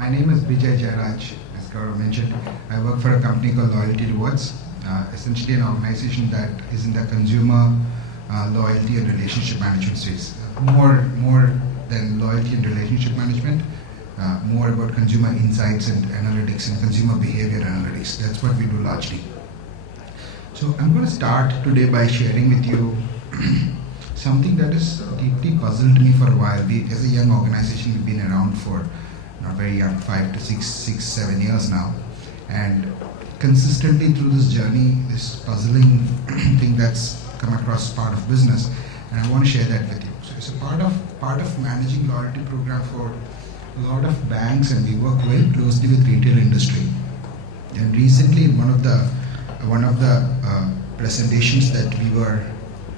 My name is Bijaei Jayaraj, as Gaurav mentioned. I work for a company called Loylty Rewardz, essentially an organization that is in the consumer loyalty and relationship management space. More than loyalty and relationship management, more about consumer insights and analytics and consumer behavior analytics. That's what we do largely. So I'm going to start today by sharing with you something that has deeply puzzled me for a while. We, as a young organization, we've been around for not very young, 5 to 6, 7 years now, and consistently through this journey, this puzzling thing that's come across part of business, and I want to share that with you. So it's a part of managing loyalty program for a lot of banks, and we work very closely with retail industry. And recently, in one of the presentations that we were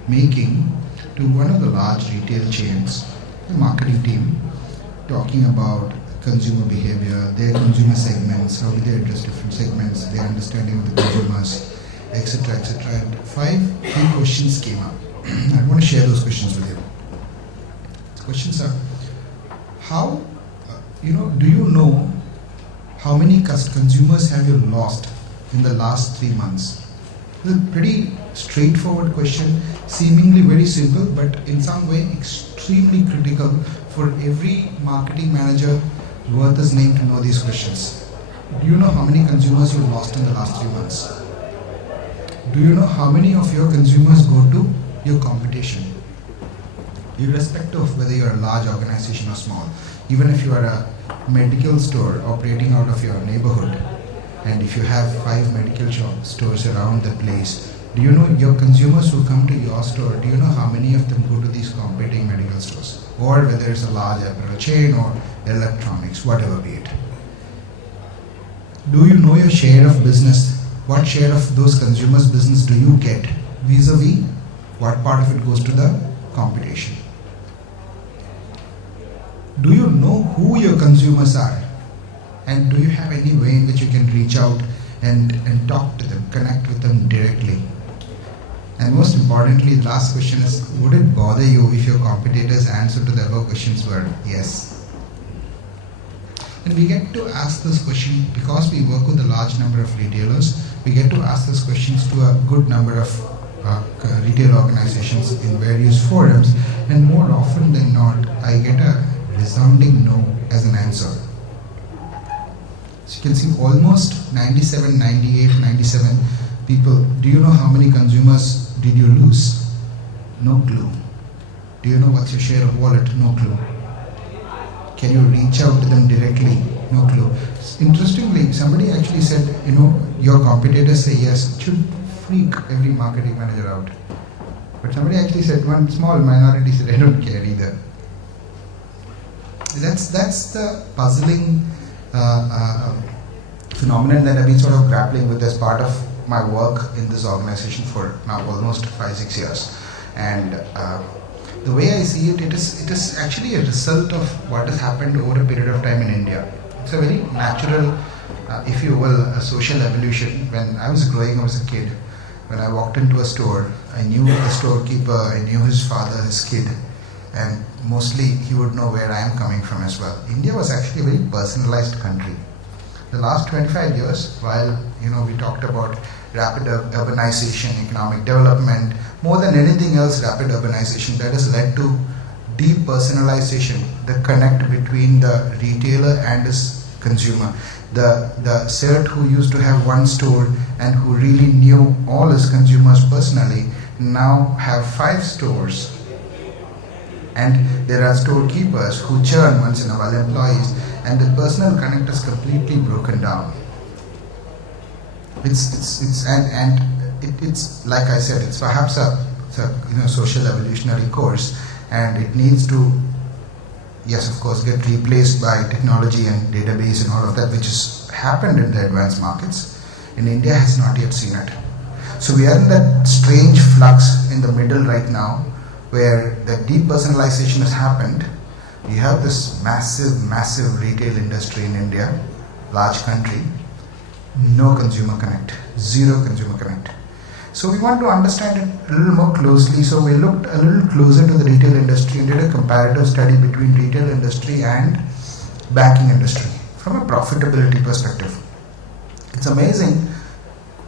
making to one of the large retail chains, the marketing team, talking about consumer behavior, their consumer segments, how do they address different segments, their understanding of the consumers, etc., etc. And 5 key questions came up. I want to share those questions with you. The questions are: how, do you know how many consumers have you lost in the last 3 months? It's a pretty straightforward question, seemingly very simple, but in some way extremely critical for every marketing manager worth his name to know these questions. Do you know how many consumers you lost in the last 3 months? Do you know how many of your consumers go to your competition? Irrespective of whether you're a large organization or small, even if you are a medical store operating out of your neighborhood, and if you have 5 medical stores around the place, do you know your consumers who come to your store, do you know how many of them go to these competing medical stores? Or whether it's a large apparel chain or electronics, whatever be it. Do you know your share of business? What share of those consumers' business do you get vis-a-vis what part of it goes to the competition? Do you know who your consumers are? And do you have any way in which you can reach out and talk to them, connect with them directly? And most importantly, the last question is, would it bother you if your competitors' answer to the above questions were yes? And we get to ask this question because we work with a large number of retailers. We get to ask these questions to a good number of retail organizations in various forums, and more often than not, I get a resounding no as an answer. So you can see almost 97, 98, 97 people. Do you know how many consumers did you lose? No clue. Do you know what's your share of wallet? No clue. Can you reach out to them directly? No clue. Interestingly, somebody actually said, your competitors say yes. It should freak every marketing manager out. But somebody actually said, one small minority said, I don't care either. That's the puzzling phenomenon that I've been sort of grappling with as part of my work in this organization for now almost 5-6 years. And the way I see it, it is actually a result of what has happened over a period of time in India. It's a very natural, if you will, a social evolution. When I was growing, I was a kid. When I walked into a store, I knew the storekeeper, I knew his father, his kid, and mostly he would know where I am coming from as well. India was actually a very personalized country. The last 25 years, while we talked about rapid urbanization, economic development, more than anything else, rapid urbanization that has led to depersonalization, the connect between the retailer and his consumer. The CERT who used to have one store and who really knew all his consumers personally now have 5 stores. And there are storekeepers who churn once in a while employees, and the personal connect is completely broken down. It's like I said, it's perhaps a social evolutionary course, and it needs to, yes, of course, get replaced by technology and database and all of that, which has happened in the advanced markets. In India, has not yet seen it. So we are in that strange flux in the middle right now, where the depersonalization has happened. You have this massive retail industry in India, large country, no consumer connect, zero consumer connect. So we want to understand it a little more closely. So we looked a little closer to the retail industry and did a comparative study between retail industry and banking industry. from a profitability perspective. It's amazing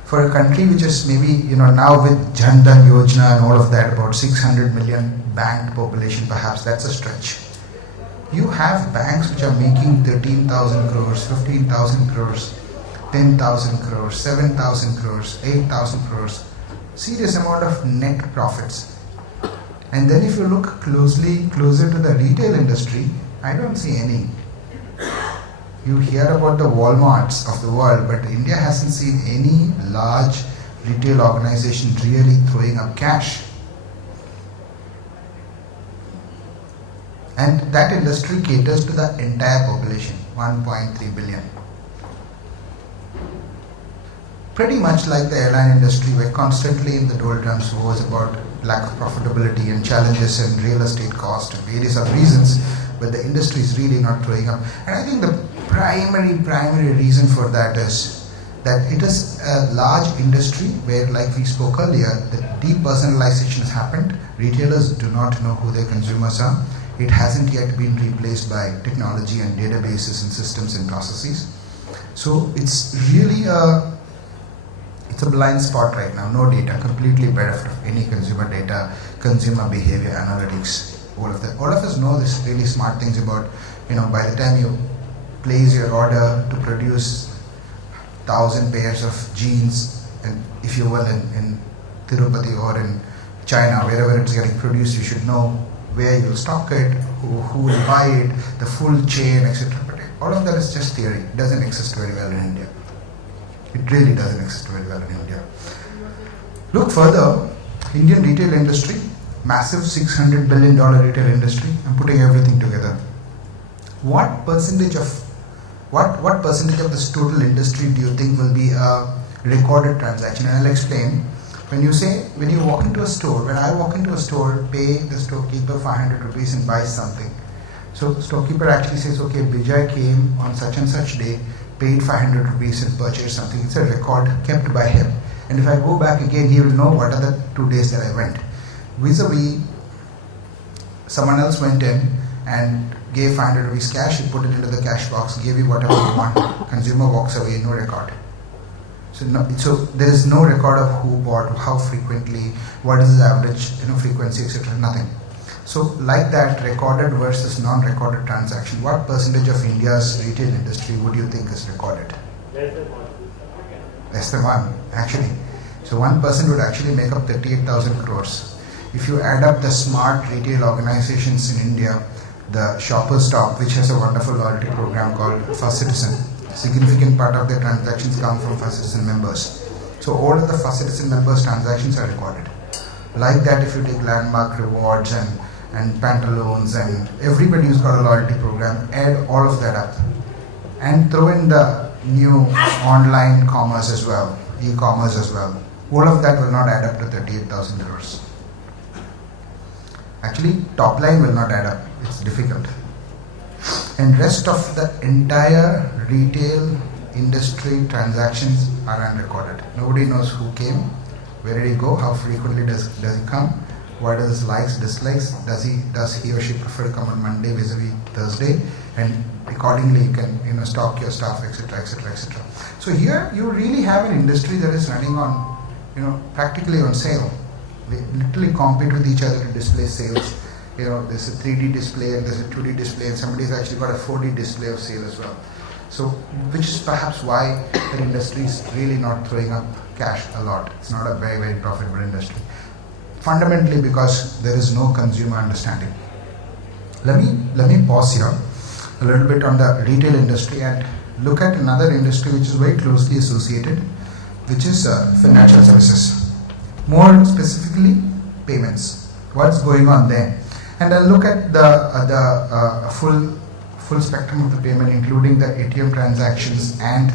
for a country which is maybe, now with Jan Dhan Yojana and all of that, about 600 million banked population, perhaps that's a stretch. You have banks which are making 13,000 crores, 15,000 crores, 10,000 crores, 7,000 crores, 8,000 crores, serious amount of net profits. And then if you look closer to the retail industry, I don't see any. You hear about the Walmarts of the world, but India hasn't seen any large retail organization really throwing up cash. And that industry caters to the entire population, 1.3 billion. Pretty much like the airline industry, we're constantly in the doldrums, wars about lack of profitability and challenges and real estate cost and various other reasons, but the industry is really not throwing up. And I think the primary reason for that is that it is a large industry where, like we spoke earlier, the depersonalization has happened. Retailers do not know who their consumers are. It hasn't yet been replaced by technology and databases and systems and processes. So it's really a blind spot right now. No data, completely bereft of any consumer data, consumer behavior analytics, all of that. All of us know this really smart things about, by the time you place your order to produce 1,000 pairs of jeans, and if you will, in Tirupati or in China, wherever it's getting produced, you should know where you'll stock it, who will buy it, the full chain, etc. But all of that is just theory. It doesn't exist very well in India. It really doesn't exist very well in India. Look further, Indian retail industry, massive $600 billion retail industry. I'm putting everything together. What percentage of this total industry do you think will be a recorded transaction? And I'll explain. When you walk into a store, when I walk into a store, pay the storekeeper 500 rupees and buy something. So storekeeper actually says, okay, Bijaei came on such and such day, paid 500 rupees and purchased something. It's a record kept by him. And if I go back again, he will know what are the 2 days that I went. Vis-a-vis, someone else went in and gave 500 rupees cash, he put it into the cash box, gave you whatever you want. Consumer walks away, no record. So there is no record of who bought, how frequently, what is the average frequency, etc. Nothing. So like that, recorded versus non-recorded transaction, what percentage of India's retail industry would you think is recorded? Less than 1, actually. So 1% would actually make up 38,000 crores. If you add up the smart retail organizations in India, the Shoppers Stop, which has a wonderful loyalty program called First Citizen, significant part of their transactions come from First Citizen members. So all of the First Citizen members' transactions are recorded. Like that, if you take Landmark Rewards and Pantaloons and everybody who's got a loyalty program, add all of that up and throw in the new online commerce as well, e-commerce as well. All of that will not add up to 38,000 crores. Actually, top line will not add up. It's difficult. And rest of the entire retail industry transactions are unrecorded. Nobody knows who came, where did he go, how frequently does he come, what are his likes, dislikes, does he or she prefer to come on Monday vis-a-vis Thursday, and accordingly you can stock your stuff, etc., etc., etc. So here you really have an industry that is running on, practically on sale. They literally compete with each other to display sales. There's a 3D display and there's a 2D display, and somebody's actually got a 4D display of sale as well. So, which is perhaps why the industry is really not throwing up cash a lot. It's not a very, very profitable industry. Fundamentally because there is no consumer understanding. Let me pause here a little bit on the retail industry and look at another industry which is very closely associated, which is financial services. More specifically, payments. What's going on there? And I'll look at the full spectrum of the payment, including the ATM transactions and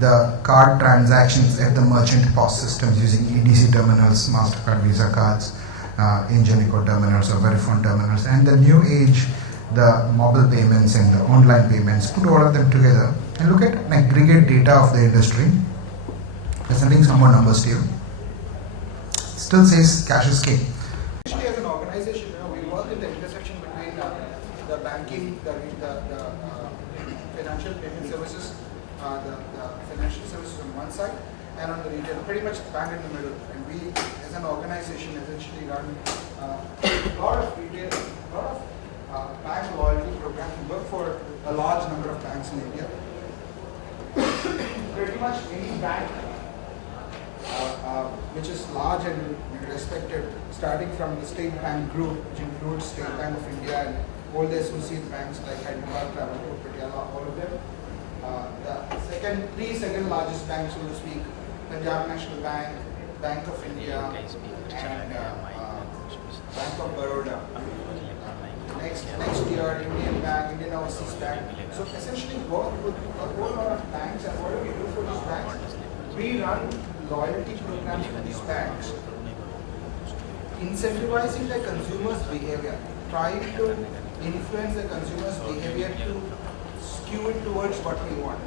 the card transactions at the merchant POS systems using EDC terminals, MasterCard, Visa cards, Ingenico terminals or Verifone terminals, and the new age, the mobile payments and the online payments. Put all of them together and look at an aggregate data of the industry, presenting some more numbers to you. Still says cash is king. Actually, as an organization, we work in the intersection between the banking, the financial payment services, the financial services on one side, and on the retail, pretty much bang in the middle. And we, as an organization, essentially run a lot of retail, a lot of bank loyalty programs. We work for a large number of banks in India. Pretty much any bank which is large and respected, starting from the State Bank group, which includes State Bank of India and all the associate banks like Hyderabad, Travancore, Patiala, all of them. The three second largest banks, so to speak, Punjab National Bank, Bank of India, and Bank of Baroda. Next year, Indian Bank, Indian Overseas Bank. So essentially work with a whole lot of banks, and what do we do for these banks? We run loyalty programs for these banks, incentivizing the consumer's behavior, trying to influence the consumer's behavior to skew it towards what we want.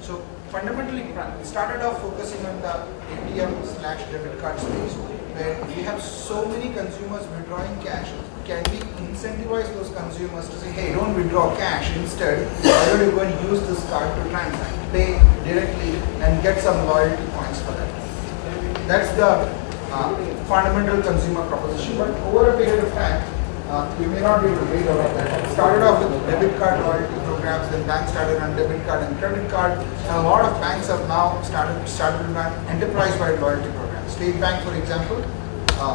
So fundamentally, we started off focusing on the ATM/debit card space, where we have so many consumers withdrawing cash. Can we incentivize those consumers to say, hey, don't withdraw cash, instead, why don't you go and use this card to transact, pay directly, and get some loyalty points for that. That's the fundamental consumer proposition, but over a period of time, you may not be able to read all of that. It started off with debit card loyalty programs, then banks started on debit card and credit card, and a lot of banks have now started to run enterprise-wide loyalty programs. State Bank, for example,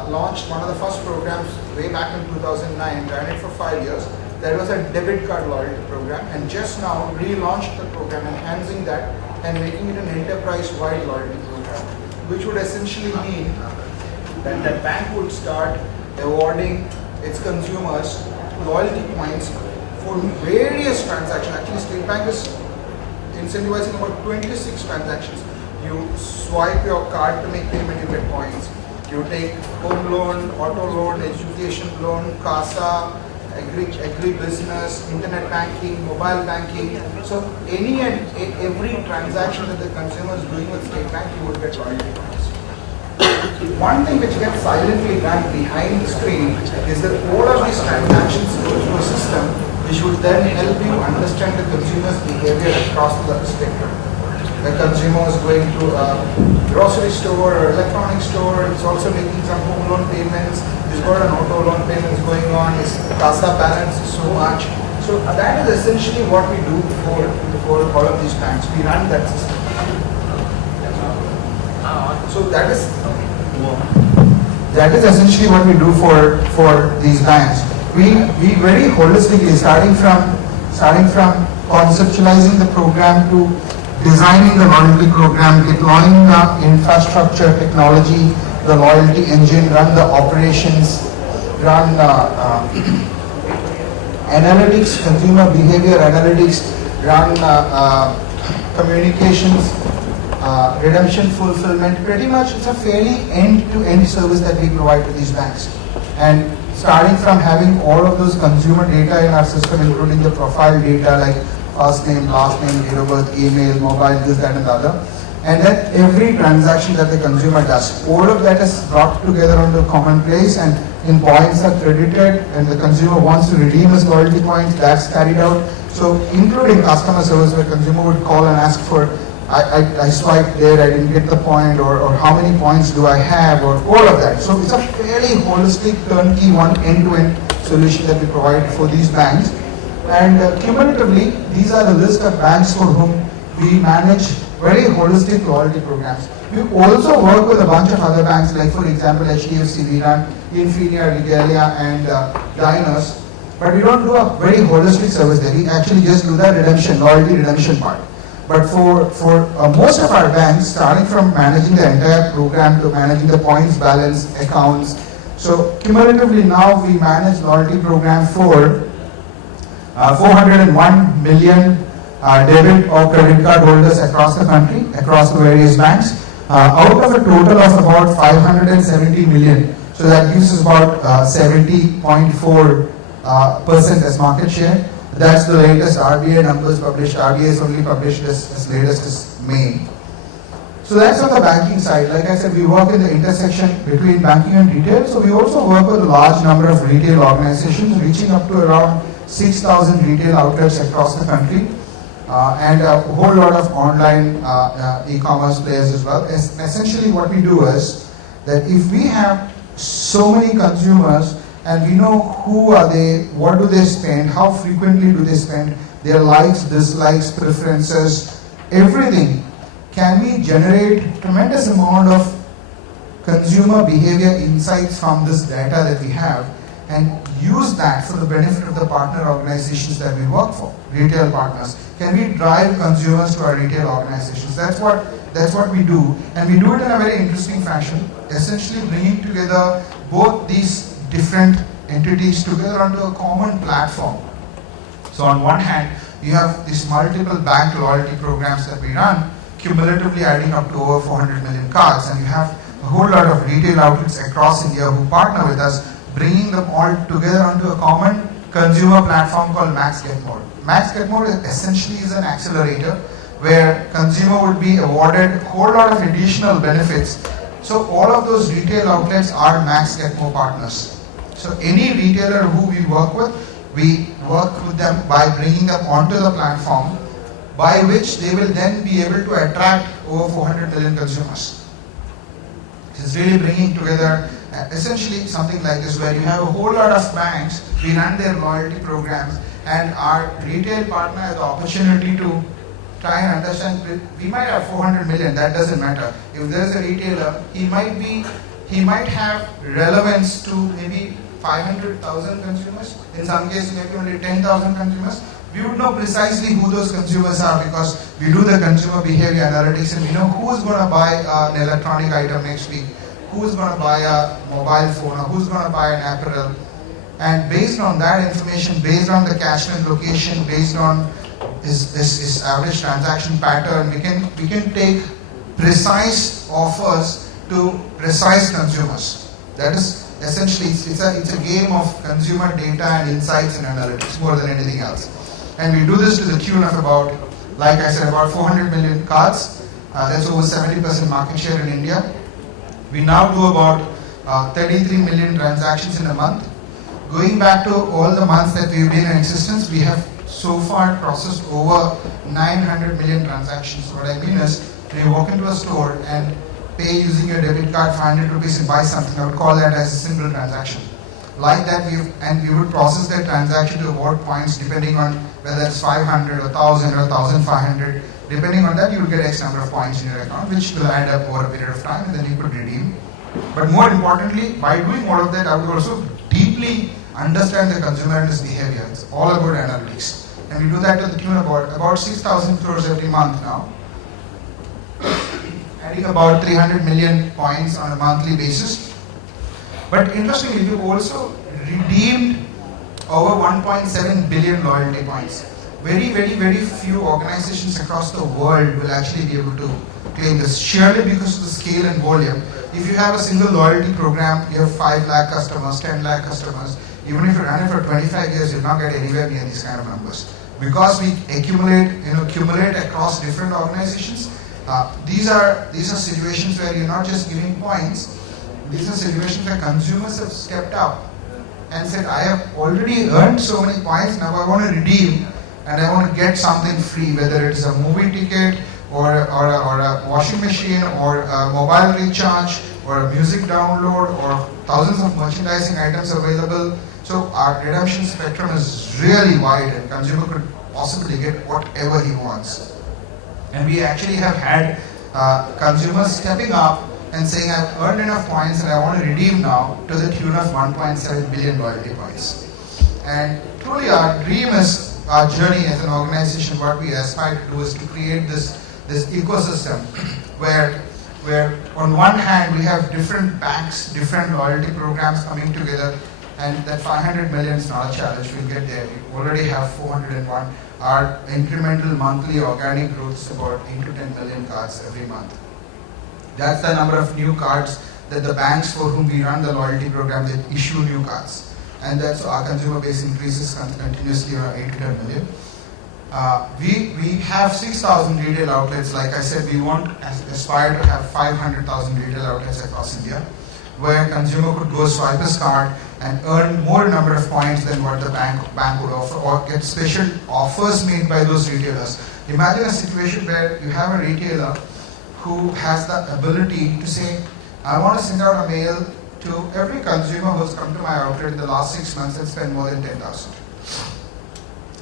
launched one of the first programs way back in 2009, ran it for 5 years. There was a debit card loyalty program, and just now relaunched the program, enhancing that and making it an enterprise-wide loyalty program, which would essentially mean that the bank would start awarding its consumers loyalty points for various transactions. Actually, State Bank is incentivizing about 26 transactions. You swipe your card to make payment, you get points. You take home loan, auto loan, education loan, CASA, agri-business, internet banking, mobile banking. So any and every transaction that the consumer is doing with State Bank, you would get loyalty points. One thing which gets silently done behind the screen is that all of these transactions go through a system which would then help you understand the consumer's behavior across the spectrum. The consumer is going to a grocery store or electronic store, it's also making some home loan payments, he's got an auto loan payments going on, his CASA balance is so much. So that is essentially what we do for all of these banks. We run that system. So that is essentially what we do for these banks. We very holistically, starting from conceptualizing the program to designing the loyalty program, deploying the infrastructure, technology, the loyalty engine, run the operations, run analytics, consumer behavior analytics, run communications, redemption fulfillment. Pretty much it's a fairly end-to-end service that we provide to these banks. And starting from having all of those consumer data in our system, including the profile data like first name, last name, date of birth, email, mobile, this, that, and the other. And then every transaction that the consumer does, all of that is brought together onto a common place, and in points are credited, and the consumer wants to redeem his loyalty points, that's carried out. So including customer service, where consumer would call and ask for, I swiped there, I didn't get the point, or how many points do I have, or all of that. So it's a fairly holistic, turnkey, one end-to-end solution that we provide for these banks. And cumulatively, these are the list of banks for whom we manage very holistic loyalty programs. We also work with a bunch of other banks, like for example HDFC, we run Infinia, Regalia, and Diners. But we don't do a very holistic service there. We actually just do the redemption, loyalty redemption part. But for most of our banks, starting from managing the entire program to managing the points, balance, accounts. So cumulatively now we manage loyalty program for 401 million debit or credit card holders across the country, across the various banks, out of a total of about 570 million. So that gives us about 70.4% as market share. That's the latest RBI numbers published. RBI is only published as latest as May. So that's on the banking side. Like I said, we work in the intersection between banking and retail. So we also work with a large number of retail organizations, reaching up to around 6,000 retail outlets across the country. and a whole lot of online e-commerce players as well. Essentially what we do is that if we have so many consumers and we know who are they, what do they spend, how frequently do they spend, their likes, dislikes, preferences, everything, can we generate tremendous amount of consumer behavior insights from this data that we have and use that for the benefit of the partner organizations that we work for, retail partners. Can we drive consumers to our retail organizations? That's what we do, and we do it in a very interesting fashion, essentially bringing together both these different entities together onto a common platform. So on one hand, you have these multiple bank loyalty programs that we run, cumulatively adding up to over 400 million cards, and you have a whole lot of retail outlets across India who partner with us, bringing them all together onto a common consumer platform called Max Get More. Max Get More essentially is an accelerator where consumer would be awarded a whole lot of additional benefits. So all of those retail outlets are Max Get More partners. So any retailer who we work with them by bringing them onto the platform, by which they will then be able to attract over 400 million consumers. It's really bringing together essentially something like this, where you have a whole lot of banks, we run their loyalty programs, and our retail partner has the opportunity to try and understand. We might have 400 million, that doesn't matter. If there's a retailer, he might have relevance to maybe 500,000 consumers, in some cases maybe only 10,000 consumers. We would know precisely who those consumers are because we do the consumer behavior analytics and we know who's going to buy an electronic item next week, who's going to buy a mobile phone, or who's going to buy an apparel. And based on that information, based on the catchment location, based on his average transaction pattern, we can take precise offers to precise consumers. That is essentially, it's a game of consumer data and insights and analytics more than anything else. And we do this to the tune of about, like I said, about 400 million cards. That's over 70% market share in India. We now do about 33 million transactions in a month. Going back to all the months that we've been in existence, we have so far processed over 900 million transactions. What I mean is, when you walk into a store and pay using your debit card 500 rupees and buy something, I would call that as a single transaction. Like that, we would process that transaction to award points depending on whether it's 500 or 1000 or 1500. Depending on that, you will get X number of points in your account, which will add up over a period of time, and then you could redeem. But more importantly, by doing all of that, I would also deeply understand the consumer and his behavior. It's all about analytics. And we do that to the tune of about 6,000 crores every month now, adding about 300 million points on a monthly basis. But interestingly, we've also redeemed over 1.7 billion loyalty points. Very few organizations across the world will actually be able to claim this, surely because of the scale and volume. If you have a single loyalty program, you have 5 lakh customers, 10 lakh customers. Even if you run it for 25 years, you'll not get anywhere near these kind of numbers. Because we accumulate across different organizations, these are situations where you're not just giving points. These are situations where consumers have stepped up and said, I have already earned so many points, now I want to redeem and I want to get something free, whether it's a movie ticket or a washing machine or a mobile recharge or a music download or thousands of merchandising items available. So our redemption spectrum is really wide and consumer could possibly get whatever he wants. And we actually have had consumers stepping up and saying, I've earned enough points and I want to redeem now, to the tune of 1.7 billion loyalty points. And truly our dream is, our journey as an organization, what we aspire to do is to create this ecosystem where on one hand we have different banks, different loyalty programs coming together, and that 500 million is not a challenge, we'll get there. We already have 401. Our incremental monthly organic growth is about 8 to 10 million cards every month. That's the number of new cards that the banks for whom we run the loyalty program, they issue new cards. And that's our consumer base increases continuously around 8 to 10 million. We have 6,000 retail outlets. Like I said, we aspire to have 500,000 retail outlets across India, where consumer could go swipe his card and earn more number of points than what the bank would offer, or get special offers made by those retailers. Imagine a situation where you have a retailer who has the ability to say, I want to send out a mail to every consumer who's come to my outlet in the last 6 months and spent more than 10,000.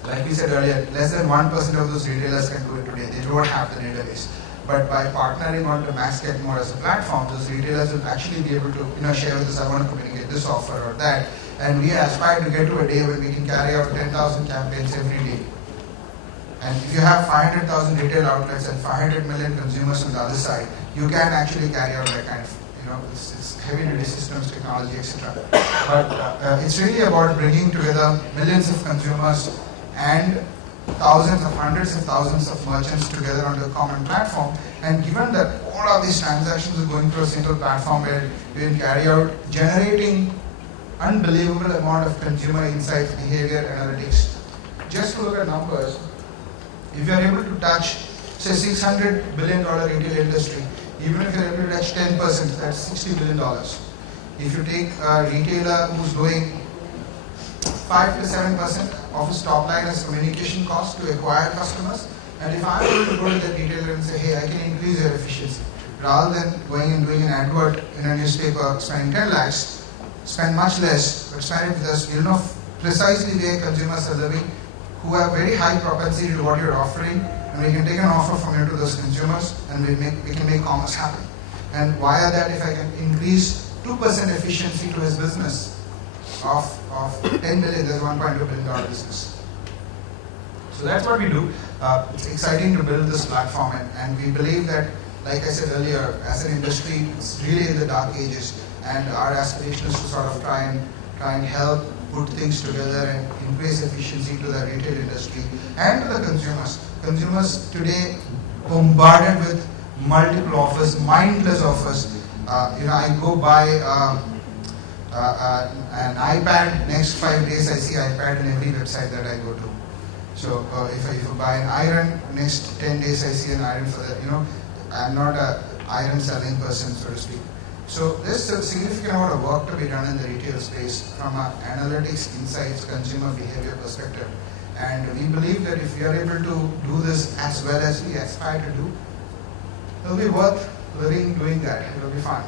Like we said earlier, less than 1% of those retailers can do it today. They don't have the database. But by partnering on to Max Get More as a platform, those retailers will actually be able to share with us, I want to communicate this offer or that. And we aspire to get to a day when we can carry out 10,000 campaigns every day. And if you have 500,000 retail outlets and 500 million consumers on the other side, you can actually carry out that kind of, it's heavy duty systems, technology, etc. But it's really about bringing together millions of consumers and thousands of hundreds of thousands of merchants together on a common platform. And given that all of these transactions are going through a single platform where you can carry out generating unbelievable amount of consumer insights, behavior analytics. Just to look at numbers, if you are able to touch, say, $600 billion retail industry, even if you are able to touch 10%, that's $60 billion. If you take a retailer who's doing 5 to 7% of his top line as communication cost to acquire customers, and if I'm able to go to the retailer and say, hey, I can increase your efficiency, rather than going and doing an advert in a newspaper, spending 10 lakhs, spend much less, but spend it with us, you'll know precisely where consumers are living, who have very high propensity to what you're offering, and we can take an offer from you to those consumers, and we can make commerce happen. And via that, if I can increase 2% efficiency to his business of 10 million, there's $1.2 billion business. So that's what we do. It's exciting to build this platform, and we believe that, like I said earlier, as an industry, it's really in the dark ages, and our aspiration is to sort of try and help put things together and increase efficiency to the retail industry and to the consumers. Consumers today bombarded with multiple offers, mindless offers. I go buy an iPad, next 5 days I see iPad in every website that I go to. So if I buy an iron, next 10 days I see an iron for that. I'm not an iron selling person, so to speak. So there's a significant amount of work to be done in the retail space from an analytics, insights, consumer behavior perspective. And we believe that if we are able to do this as well as we aspire to do, it'll be worth living doing that. It'll be fun.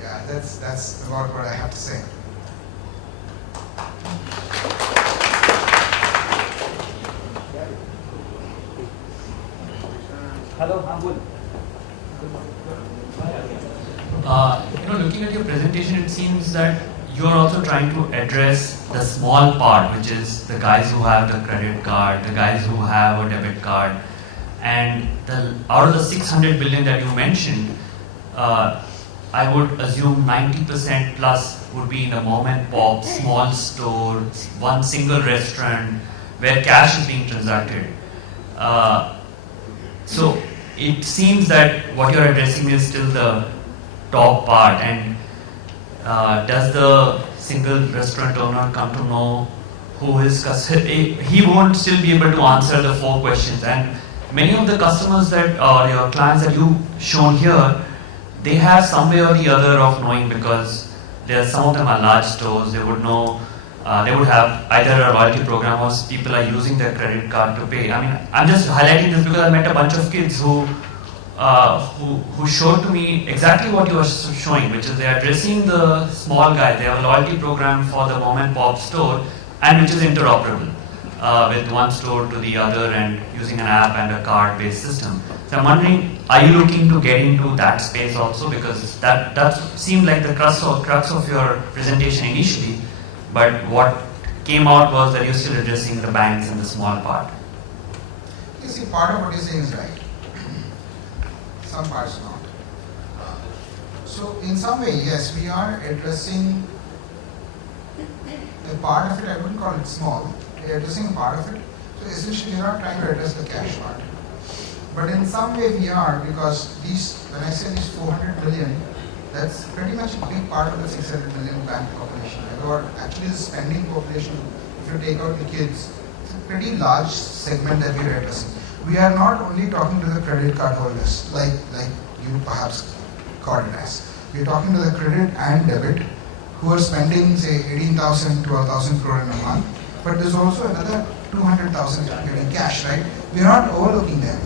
Yeah, that's about what I have to say. Hello, Ambul. Looking at your presentation, it seems that you're also trying to address the small part, which is the guys who have the credit card, the guys who have a debit card, and out of the 600 billion that you mentioned, I would assume 90% plus would be in the mom and pop, small store, one single restaurant where cash is being transacted. So it seems that what you're addressing is still the top part, and does the single restaurant owner come to know who his customer? He won't still be able to answer the 4 questions, and many of the customers that or your clients that you shown here, they have some way or the other of knowing, because some of them are large stores. They would know. They would have either a loyalty program or people are using their credit card to pay. I mean, I'm just highlighting this because I met a bunch of kids who showed to me exactly what you were showing, which is they are addressing the small guy. They have a loyalty program for the mom and pop store, and which is interoperable with one store to the other and using an app and a card-based system. So I'm wondering, are you looking to get into that space also? Because that seemed like the crux of your presentation initially, but what came out was that you're still addressing the banks in the small part. You see, part of what you're saying is right. Some parts not. So in some way, yes, we are addressing a part of it. I wouldn't call it small. We are addressing a part of it. So essentially, we're not trying to address the cash part. But in some way we are, because when I say these 400 billion, that's pretty much a big part of the 600 million bank population. Actually, the spending population, if you take out the kids, it's a pretty large segment that we are addressing. We are not only talking to the credit card holders, like you perhaps called it as. We are talking to the credit and debit who are spending, say, 18,000 to 1,000 crore in a month. But there's also another 2 200,000 in cash, right? We're not overlooking them.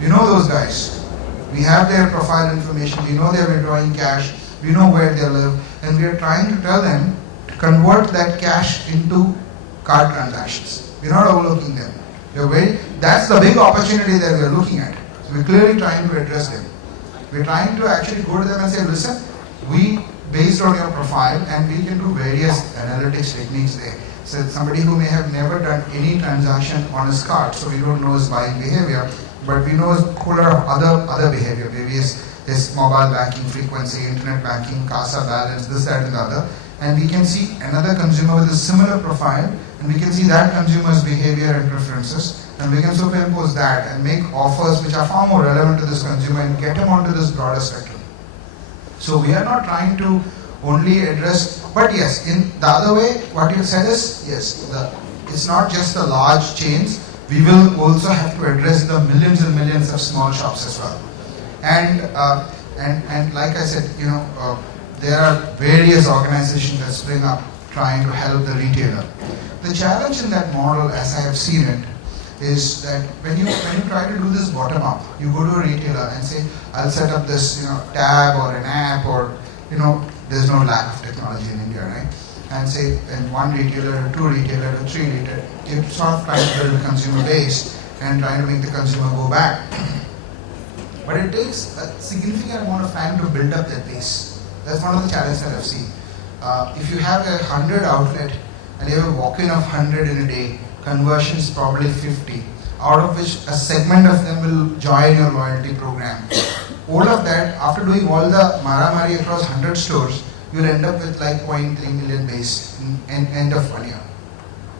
We know those guys. We have their profile information. We know they're withdrawing cash. We know where they live. And we are trying to tell them to convert that cash into card transactions. We're not overlooking them. That's the big opportunity that we're looking at. So we're clearly trying to address them. We're trying to actually go to them and say, listen, based on your profile, and we can do various analytics techniques there. So somebody who may have never done any transaction on his card, so we don't know his buying behavior, but we know his whole lot of other behavior, maybe his mobile banking frequency, internet banking, CASA balance, this, that, and the other. And we can see another consumer with a similar profile, and we can see that consumer's behavior and preferences, and we can superimpose that and make offers which are far more relevant to this consumer and get him onto this broader spectrum. So we are not trying to only address, but yes, in the other way, what you said is, yes, it's not just the large chains, we will also have to address the millions and millions of small shops as well. And like I said, there are various organizations that spring up trying to help the retailer. The challenge in that model, as I have seen it, is that when you try to do this bottom up, you go to a retailer and say, I'll set up this tab or an app, or there's no lack of technology in India, right? And say, and one retailer, two retailer, or three retailer, you're sort of trying to build a consumer base and trying to make the consumer go back. But it takes a significant amount of time to build up that base. That's one of the challenges that I've seen. If you have 100 outlet and you have a walk-in of 100 in a day, conversion is probably 50, out of which a segment of them will join your loyalty program. All of that, after doing all the maramari across 100 stores, you'll end up with like 0.3 million base in end of 1 year.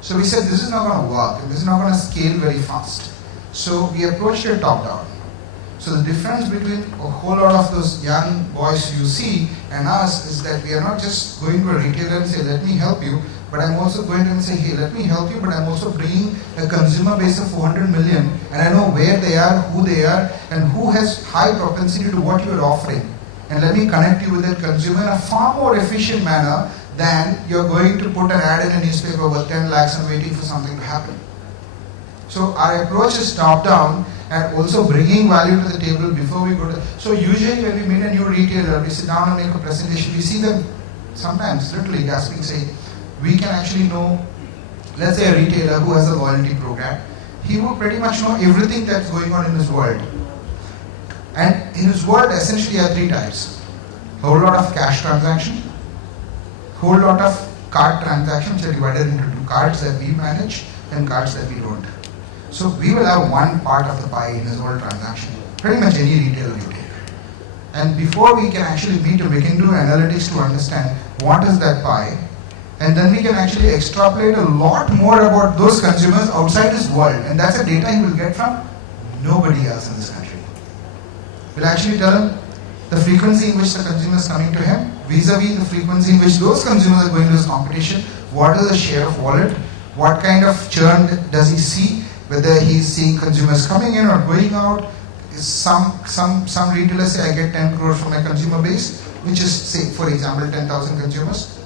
So we said this is not going to work, and this is not going to scale very fast. So we approached it top down. So the difference between a whole lot of those young boys you see and us is that we are not just going to a retailer and say, let me help you, but I'm also going to and say, hey, let me help you, but I'm also bringing a consumer base of 400 million, and I know where they are, who they are, and who has high propensity to what you're offering. And let me connect you with that consumer in a far more efficient manner than you're going to put an ad in a newspaper worth 10 lakhs and waiting for something to happen. So our approach is top down and also bringing value to the table before we go to. So usually when we meet a new retailer, we sit down and make a presentation. We see them sometimes literally gasping, saying, we can actually know, let's say a retailer who has a loyalty program, he will pretty much know everything that's going on in his world. And in his world, essentially there are three types. Whole lot of cash transaction, whole lot of card transactions are divided into two: cards that we manage and cards that we don't. So we will have one part of the pie in his whole transaction, pretty much any retailer you take. And before we can actually meet him, we can do analytics to understand what is that pie, and then we can actually extrapolate a lot more about those consumers outside his world, and that's the data he will get from nobody else in this country. We'll actually tell him the frequency in which the consumer is coming to him, vis-a-vis the frequency in which those consumers are going to his competition, what is the share of wallet, what kind of churn does he see, whether he's seeing consumers coming in or going out. Some retailers say I get 10 crores from my consumer base, which is, say, for example, 10,000 consumers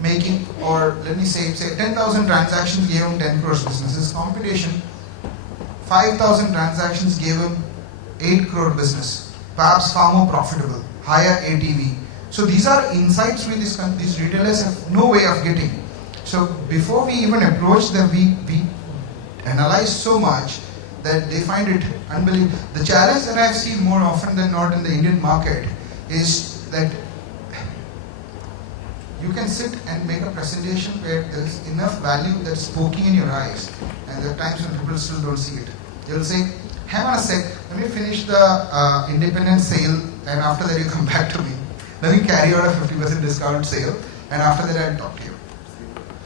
making, or let me say 10,000 transactions gave him 10 crores business. His competition, 5,000 transactions gave him 8 crore business, perhaps far more profitable, higher ATV. So these are insights which these retailers have no way of getting. So before we even approach them, we analyze so much that they find it unbelievable. The challenge that I've seen more often than not in the Indian market is that you can sit and make a presentation where there's enough value that's poking in your eyes, and there are times when people still don't see it. They'll say, hang on a sec, let me finish the independent sale, and after that you come back to me. Let me carry out a 50% discount sale, and after that I'll talk to you.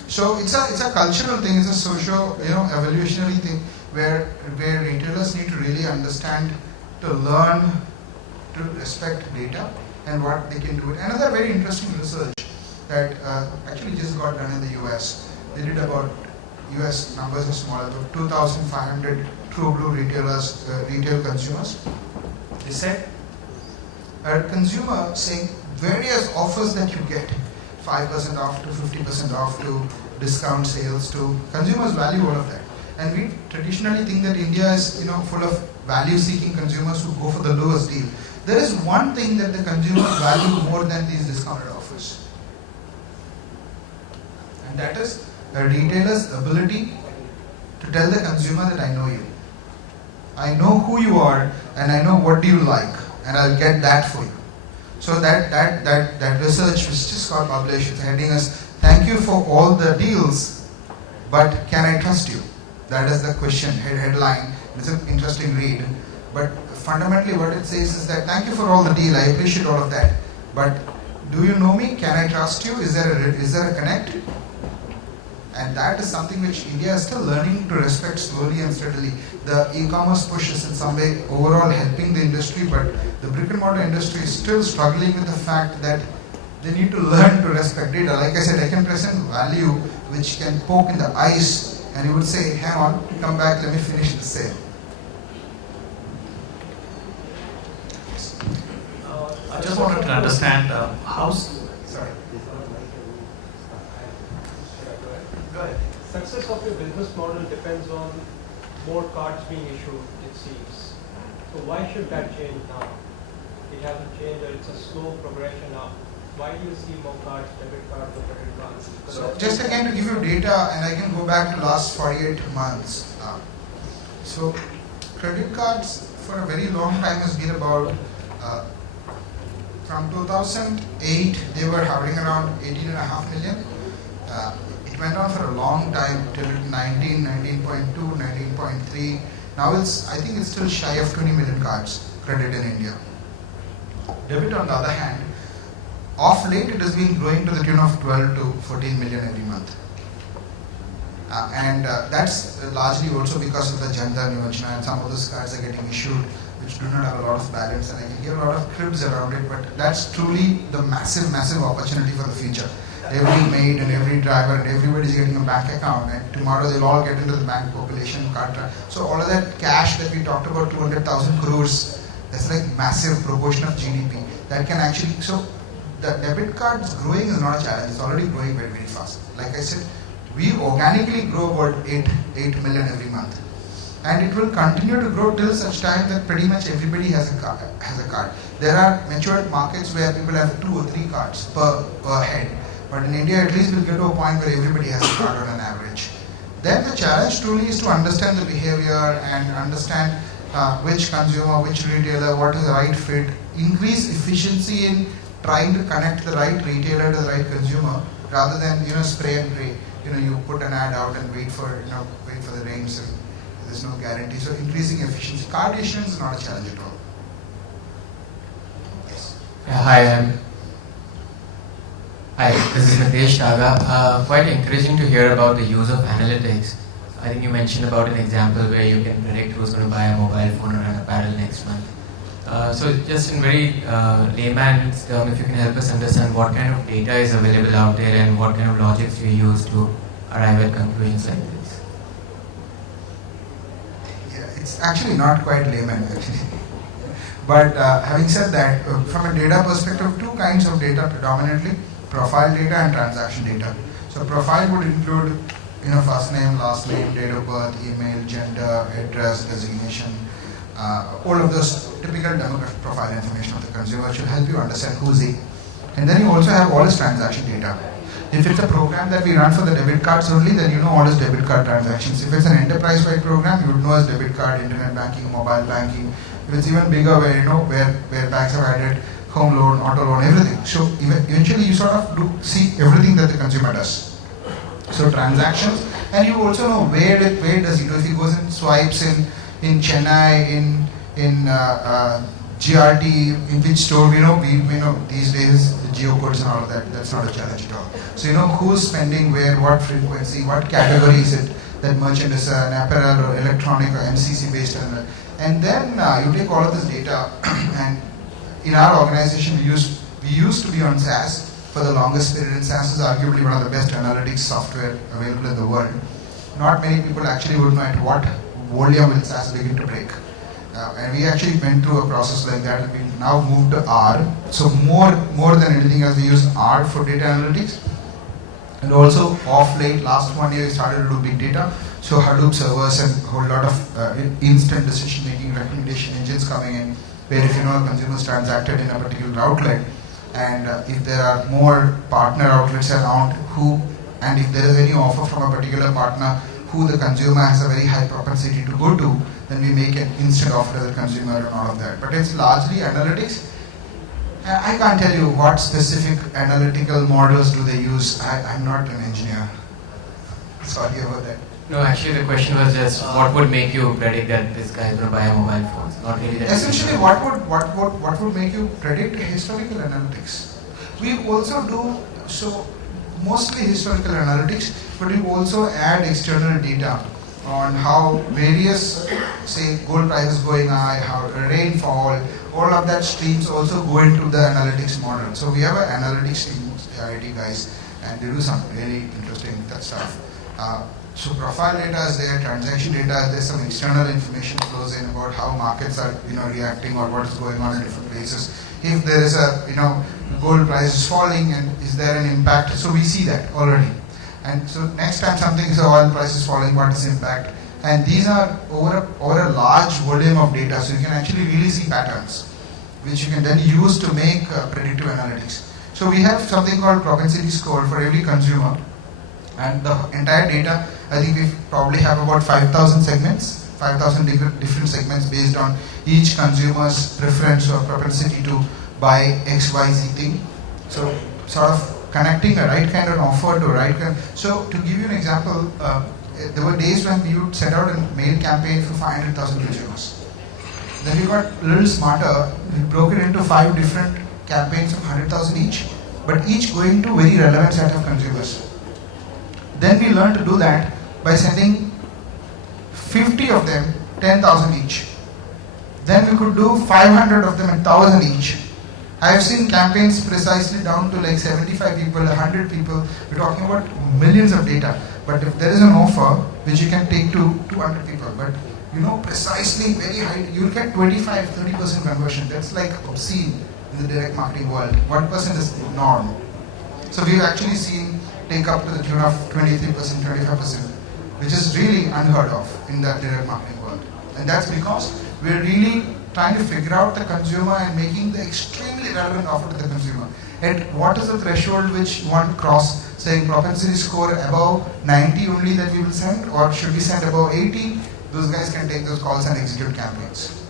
So it's a cultural thing, it's a evolutionary thing where retailers need to really understand, to learn, to respect data and what they can do. Another very interesting research that actually just got done in the US. They did about, US numbers are small, about 2,500 True Blue retailers, retail consumers. They said, a consumer saying various offers that you get, 5% off to 50% off to discount sales to consumers value all of that. And we traditionally think that India is full of value-seeking consumers who go for the lowest deal. There is one thing that the consumers value more than these discounted offers, and that is a retailer's ability to tell the consumer that I know you. I know who you are and I know what do you like and I'll get that for you. So that research which just got published is heading us, thank you for all the deals, but can I trust you? That is the question, headline. It's an interesting read. But fundamentally what it says is that thank you for all the deal, I appreciate all of that, but do you know me? Can I trust you? Is there a connect? And that is something which India is still learning to respect slowly and steadily. The e-commerce push is in some way overall helping the industry, but the brick and mortar industry is still struggling with the fact that they need to learn to respect data. Like I said, I can present value which can poke in the eyes and you would say, hang on, come back, let me finish the sale. I just wanted to understand how. Sorry. Go ahead. Success of your business model depends on more cards being issued, it seems. So why should that change now? It hasn't changed, or it's a slow progression now. Why do you see more cards, debit cards, or credit cards? So just again to give you data, and I can go back to last 48 months. So credit cards for a very long time has been about, from 2008 they were hovering around 18.5 million. It went on for a long time till 19, 19.2, 19.3. Now I think it's still shy of 20 million cards credit in India. Debit on the other hand, of late it has been growing to the tune of 12 to 14 million every month. And that's largely also because of the Jandhan Yojana, and some of those cards are getting issued which do not have a lot of balance, and I can hear a lot of cribs around it, but that's truly the massive opportunity for the future. Every maid and every driver and everybody is getting a bank account, and tomorrow they'll all get into the bank population card. So all of that cash that we talked about, 200,000 crores, that's like massive proportion of GDP. That can actually, so the debit cards growing is not a challenge, it's already growing very, very fast. Like I said, we organically grow about 8 million every month. And it will continue to grow till such time that pretty much everybody has a card. There are matured markets where people have 2 or 3 cards per head. But in India, at least we'll get to a point where everybody has a card on an average. Then the challenge truly is to understand the behavior and understand which consumer, which retailer, what is the right fit, increase efficiency in trying to connect the right retailer to the right consumer, rather than spray and pray. You put an ad out and wait for the rains, and there's no guarantee. So increasing efficiency, card issuance is not a challenge at all. Yes. Hi, this is Nitesh Naga. Quite encouraging to hear about the use of analytics. I think you mentioned about an example where you can predict who's going to buy a mobile phone or an apparel next month. So just in very layman's term, if you can help us understand what kind of data is available out there and what kind of logics you use to arrive at conclusions like this. Yeah, it's actually not quite layman actually. But having said that, from a data perspective, 2 kinds of data predominantly: profile data and transaction data. So profile would include first name, last name, date of birth, email, gender, address, designation, all of those typical demographic profile information of the consumer should help you understand who's he. And then you also have all his transaction data. If it's a program that we run for the debit cards only, then you know all his debit card transactions. If it's an enterprise-wide program, you would know his debit card, internet banking, mobile banking. If it's even bigger, where banks have added home loan, auto loan, everything. So eventually you sort of do see everything that the consumer does. So transactions, and you also know where does he do. If he goes and swipes in Chennai, in GRT, in which store, we know these days the geocodes and all of that. That's not a challenge at all. So you know who's spending where, what frequency, what category is it that merchant is an apparel or electronic or MCC based element. And then you take all of this data, and in our organization we used to be on SaaS for the longest period, and SaaS is arguably one of the best analytics software available in the world. Not many people actually would know at what volume will SaaS begin to break. And we actually went through a process like that, and we now moved to R. So more than anything else, we use R for data analytics. And also, off late, last 1 year, we started to do big data. So Hadoop servers and a whole lot of instant decision-making recommendation engines coming in, where if you know a consumer's transacted in a particular outlet, and if there are more partner outlets around and if there is any offer from a particular partner who the consumer has a very high propensity to go to, then we make an instant offer to the consumer and all of that. But it's largely analytics. I can't tell you what specific analytical models do they use. I'm not an engineer. Sorry about that. No, actually the question was just what would make you predict that this guy is going to buy a mobile phone? Not really that. Essentially, what would make you predict historical analytics? We also do mostly historical analytics, but we also add external data on how various, say, gold prices going high, how rainfall, all of that streams also go into the analytics model. So we have an analytics team, IT guys, and they do some really interesting stuff. So profile data is there, transaction data, there's some external information flows in about how markets are reacting or what is going on in different places. If there is a gold price is falling and is there an impact, so we see that already. And so next time something is oil price is falling, what is the impact? And these are over a large volume of data, so you can actually really see patterns, which you can then use to make predictive analytics. So we have something called propensity score for every consumer. And the entire data, I think we probably have about 5,000 segments, 5,000 different segments based on each consumer's preference or propensity to buy XYZ thing. So sort of connecting the right kind of offer to right kind. So to give you an example, there were days when we would set out a mail campaign for 500,000 consumers. Then we got a little smarter, we broke it into 5 different campaigns of 100,000 each, but each going to very relevant set of consumers. Then we learned to do that by sending 50 of them 10,000 each. Then we could do 500 of them at 1,000 each. I have seen campaigns precisely down to like 75 people, 100 people. We're talking about millions of data. But if there is an offer which you can take to 200 people, but precisely very high, you'll get 25-30% conversion. That's like obscene in the direct marketing world. 1% is the norm. So we've actually seen take up to the tune of 23%, 25%, which is really unheard of in the direct marketing world. And that's because we're really trying to figure out the consumer and making the extremely relevant offer to the consumer. And what is the threshold which you want to cross, saying propensity score above 90 only that we will send, or should we send above 80? Those guys can take those calls and execute campaigns.